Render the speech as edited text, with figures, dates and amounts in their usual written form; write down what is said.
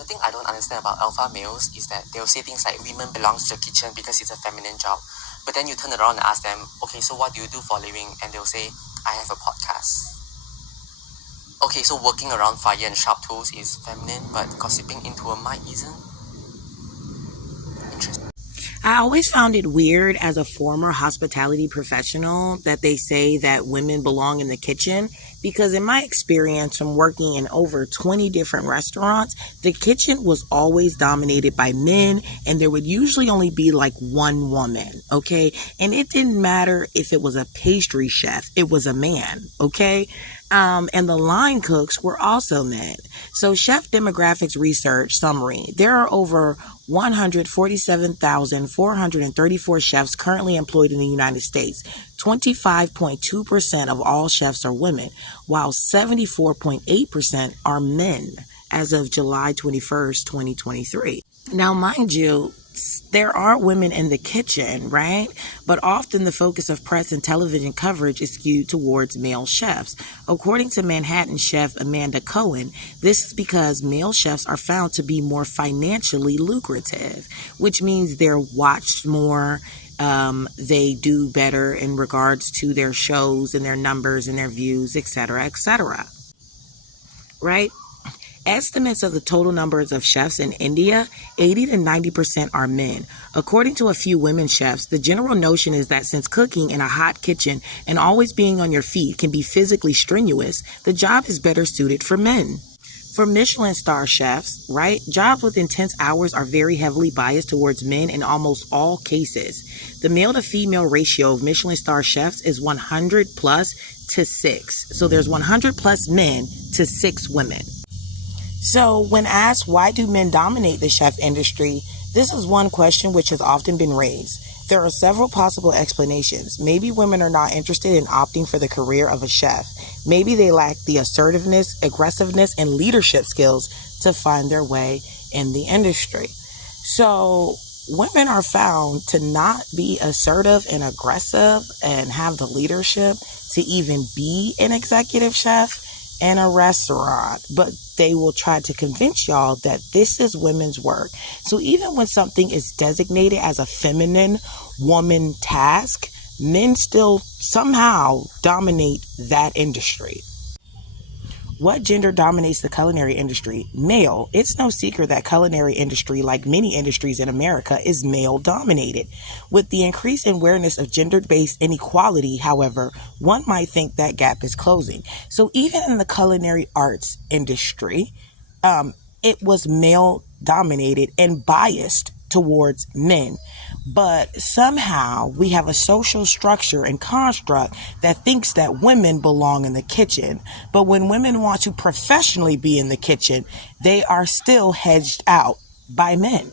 The thing I don't understand about alpha males is that they'll say things like women belongs to the kitchen because it's a feminine job. But then you turn around and ask them, okay, so what do you do for a living? And they'll say, I have a podcast. Okay, so working around fire and sharp tools is feminine, but gossiping into a mic isn't? Interesting. I always found it weird as a former hospitality professional that they say that women belong in the kitchen, because in my experience from working in over 20 different restaurants, the kitchen was always dominated by men, and there would usually only be like one woman, okay? And it didn't matter if it was a pastry chef, it was a man, okay? And the line cooks were also men. So chef demographics research summary, there are over 147,434 chefs currently employed in the United States. 25.2% of all chefs are women, while 74.8% are men as of July 21st, 2023. Now, mind you, there are women in the kitchen, right? But often the focus of press and television coverage is skewed towards male chefs. According to Manhattan chef Amanda Cohen, this is because male chefs are found to be more financially lucrative, which means they're watched more. They do better in regards to their shows and their numbers and their views, etc., right? Estimates of the total numbers of chefs in India, 80 to 90% are men. According to a few women chefs, the general notion is that since cooking in a hot kitchen and always being on your feet can be physically strenuous, the job is better suited for men. For Michelin star chefs, right, jobs with intense hours are very heavily biased towards men in almost all cases. The male to female ratio of Michelin star chefs is 100 plus to 6. So there's 100 plus men to 6 women. So when asked why do men dominate the chef industry, this is one question which has often been raised. There are several possible explanations. Maybe women are not interested in opting for the career of a chef. Maybe they lack the assertiveness, aggressiveness, and leadership skills to find their way in the industry. So women are found to not be assertive and aggressive and have the leadership to even be an executive chef in a restaurant, but they will try to convince y'all that this is women's work. So even when something is designated as a feminine woman task, men still somehow dominate that industry. What gender dominates the culinary industry? Male. It's no secret that culinary industry, like many industries in America, is male dominated. With the increased awareness of gender-based inequality, however, one might think that gap is closing. So even in the culinary arts industry, it was male dominated and biased towards men. But somehow we have a social structure and construct that thinks that women belong in the kitchen. But when women want to professionally be in the kitchen, they are still hedged out by men.